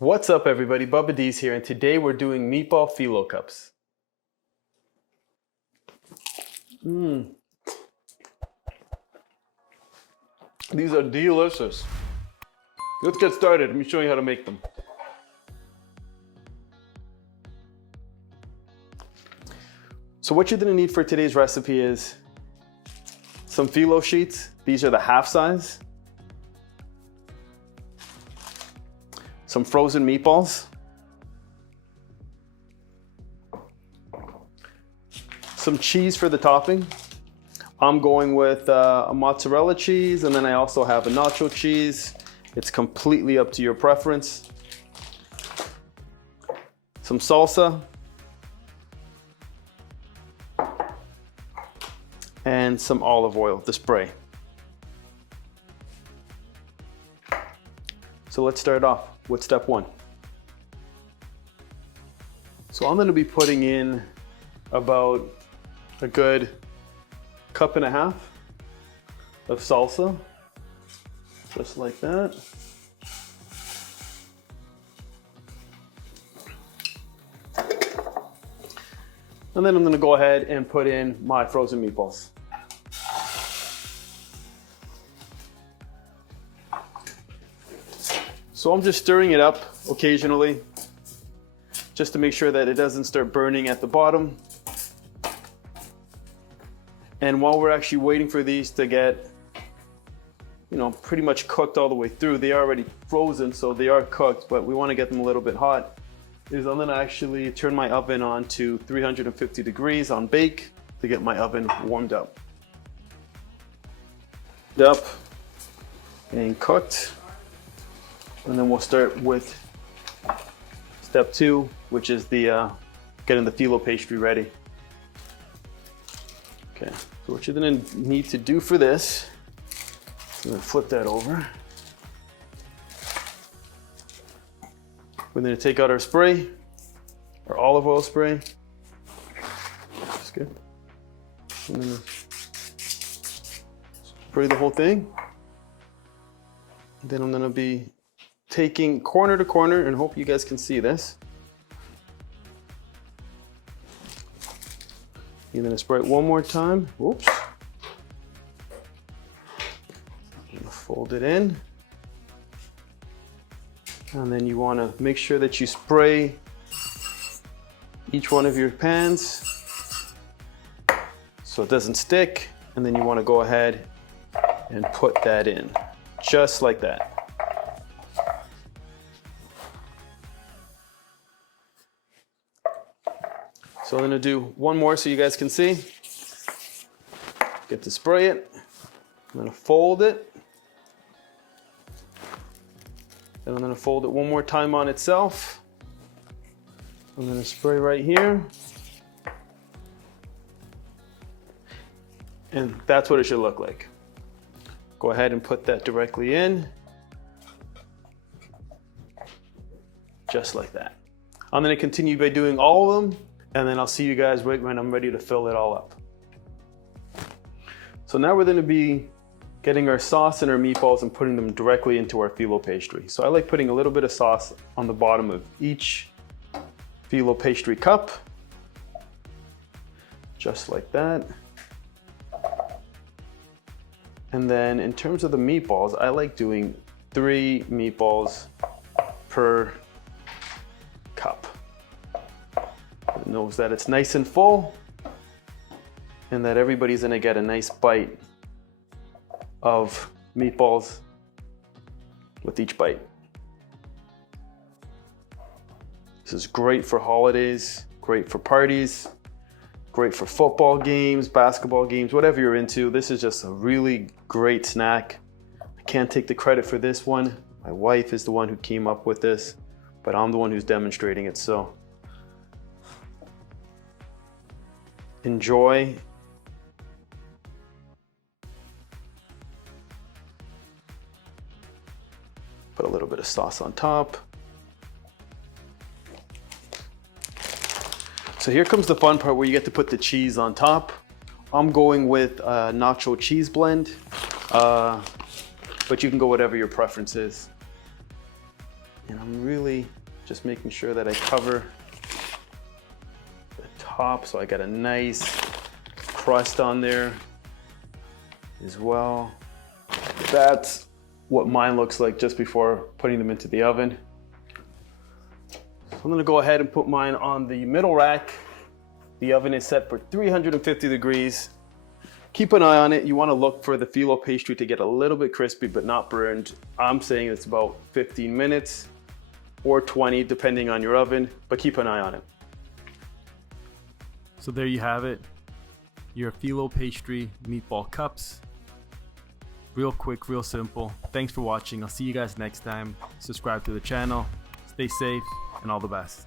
What's up everybody, Babadees here, and today we're doing Meatball Phyllo Cups. These are delicious. Let's get started. Let me show you how to make them. So what you're gonna need for today's recipe is some phyllo sheets. These are the half size. Some frozen meatballs. Some cheese for the topping. I'm going with a mozzarella cheese, and then I also have a nacho cheese. It's completely up to your preference. Some salsa. And some olive oil, the spray. So let's start off with step one. So I'm gonna be putting in about a good cup and a half of salsa, just like that. And then I'm gonna go ahead and put in my frozen meatballs. So I'm just stirring it up occasionally, just to make sure that it doesn't start burning at the bottom. And while we're actually waiting for these to get, pretty much cooked all the way through, they are already frozen, so they are cooked, but we want to get them a little bit hot, I'm gonna actually turn my oven on to 350 degrees on bake to get my oven warmed up. And cooked. And then we'll start with step two, which is the getting the phyllo pastry ready. Okay, so what you're gonna need to do for this, I'm gonna flip that over. We're gonna take out our spray, our olive oil spray. That's good. I'm gonna spray the whole thing. Then I'm gonna be taking corner to corner, and hope you guys can see this. You're gonna spray it one more time. Oops. I'm gonna fold it in. And then you wanna make sure that you spray each one of your pans so it doesn't stick. And then you wanna go ahead and put that in, just like that. So I'm gonna do one more so you guys can see. Get to spray it. I'm gonna fold it. Then I'm gonna fold it one more time on itself. I'm gonna spray right here. And that's what it should look like. Go ahead and put that directly in. Just like that. I'm gonna continue by doing all of them, and then I'll see you guys right when I'm ready to fill it all up. So now we're gonna be getting our sauce and our meatballs and putting them directly into our phyllo pastry. So I like putting a little bit of sauce on the bottom of each phyllo pastry cup, just like that. And then in terms of the meatballs, I like doing 3 meatballs per cup. It knows that it's nice and full and that everybody's gonna get a nice bite of meatballs with each bite. This is great for holidays, great for parties, great for football games, basketball games, whatever you're into. This is just a really great snack. I can't take the credit for this one. My wife is the one who came up with this, but I'm the one who's demonstrating it, so enjoy. Put a little bit of sauce on top. So here comes the fun part where you get to put the cheese on top. I'm going with a nacho cheese blend, but you can go whatever your preference is. And I'm really just making sure that I cover the top so I got a nice crust on there as well. That's what mine looks like just before putting them into the oven. So I'm gonna go ahead and put mine on the middle rack. The oven is set for 350 degrees. Keep an eye on it. You wanna look for the phyllo pastry to get a little bit crispy but not burned. I'm saying it's about 15 minutes or 20 depending on your oven, but keep an eye on it. So there you have it, your phyllo pastry meatball cups. Real quick, real simple. Thanks for watching. I'll see you guys next time. Subscribe to the channel. Stay safe and all the best.